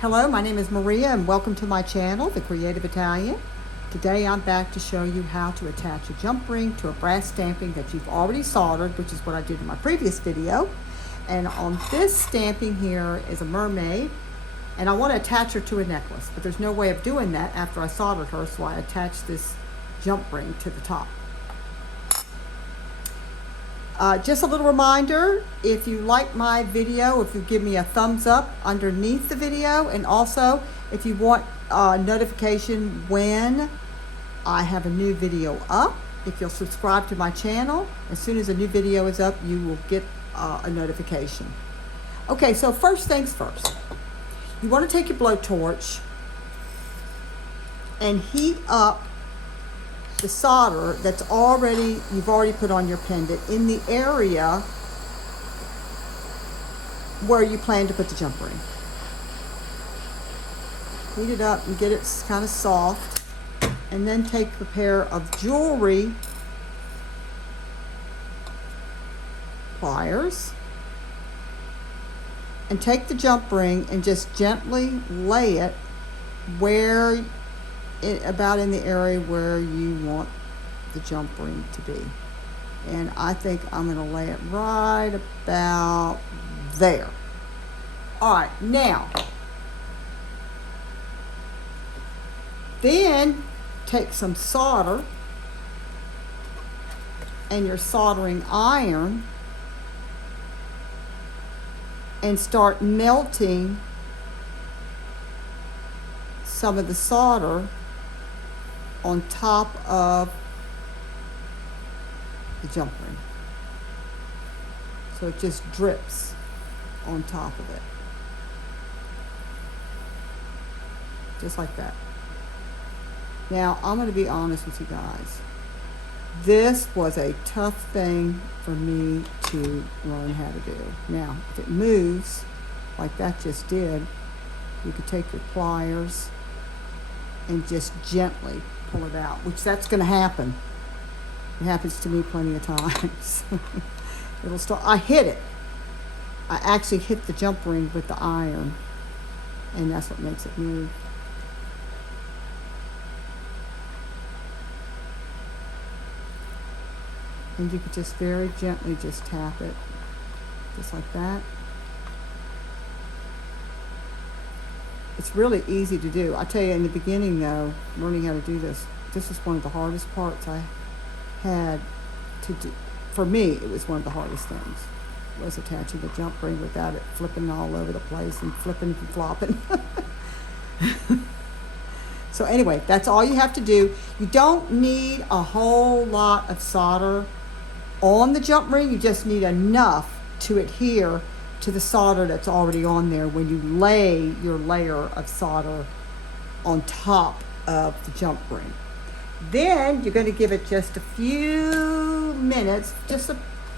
Hello, my name is Maria and welcome to my channel, The Creative Italian. Today I'm back to show you how to attach a jump ring to a brass stamping that you've already soldered, which is what I did in my previous video. And on this stamping here is a mermaid, and I want to attach her to a necklace, but there's no way of doing that after I soldered her, so I attached this jump ring to the top. Just a little reminder, if you like my video, if you give me a thumbs up underneath the video, and also if you want notification when I have a new video up, if you'll subscribe to my channel, as soon as a new video is up, you will get a notification. Okay, so first things first. You want to take your blowtorch and heat up the solder that's you've already put on your pendant in the area where you plan to put the jump ring. Heat it up and get it kind of soft, and then take a pair of jewelry pliers and take the jump ring and just gently lay it about in the area where you want the jump ring to be. And I think I'm going to lay it right about there. All right, now then take some solder and your soldering iron and start melting some of the solder on top of the jump ring. So it just drips on top of it. Just like that. Now, I'm going to be honest with you guys. This was a tough thing for me to learn how to do. Now, if it moves like that just did, you could take your pliers and just gently pull it out, which that's going to happen. It happens to me plenty of times. It'll start. I hit it. I actually hit the jump ring with the iron, and that's what makes it move. And you could just very gently just tap it, just like that. It's really easy to do. I tell you, in the beginning though, learning how to do this is one of the hardest parts I had to do. For me, it was one of the hardest things, was attaching the jump ring without it flipping all over the place and flipping and flopping. So anyway, that's all you have to do. You don't need a whole lot of solder on the jump ring. You just need enough to adhere to the solder that's already on there when you lay your layer of solder on top of the jump ring. Then you're going to give it just a few minutes,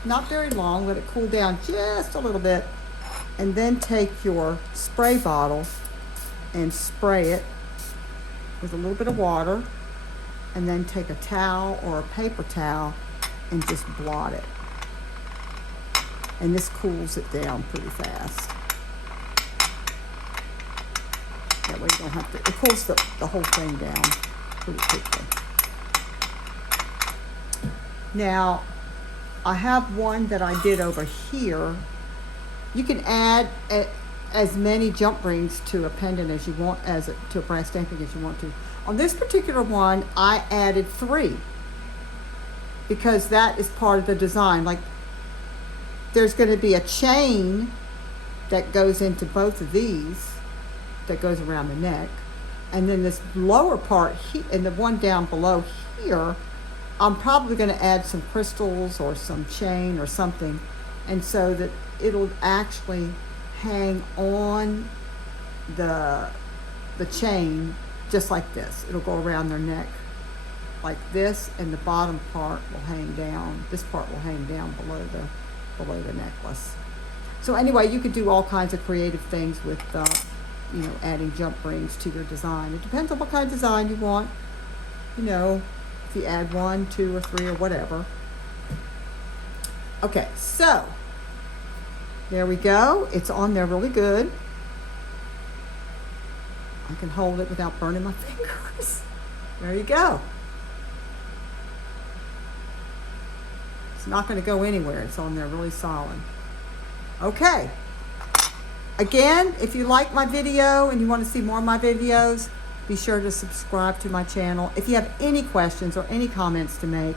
not very long, let it cool down just a little bit, and then take your spray bottle and spray it with a little bit of water, and then take a towel or a paper towel and just blot it. And this cools it down pretty fast. That way you don't have to, it cools the whole thing down pretty quickly. Now, I have one that I did over here. You can add as many jump rings to a pendant as you want, to a brass stamping as you want to. On this particular one, I added 3 because that is part of the design. Like, there's going to be a chain that goes into both of these that goes around the neck, and then this lower part here and the one down below here, I'm probably going to add some crystals or some chain or something, and so that it'll actually hang on the chain just like this. It'll go around their neck like this, and the bottom part will hang down. This part will hang down below the necklace. So anyway, you could do all kinds of creative things with adding jump rings to your design. It depends on what kind of design you want. If you add 1, 2, or 3 or whatever. Okay, so there we go. It's on there really good. I can hold it without burning my fingers. There you go. It's not going to go anywhere. It's on there really solid. Okay. Again, if you like my video and you want to see more of my videos, be sure to subscribe to my channel. If you have any questions or any comments to make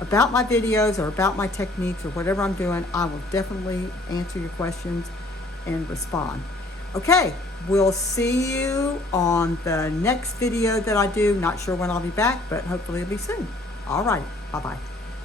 about my videos or about my techniques or whatever I'm doing, I will definitely answer your questions and respond. Okay, we'll see you on the next video that I do. Not sure when I'll be back, but hopefully it'll be soon. All right, bye-bye.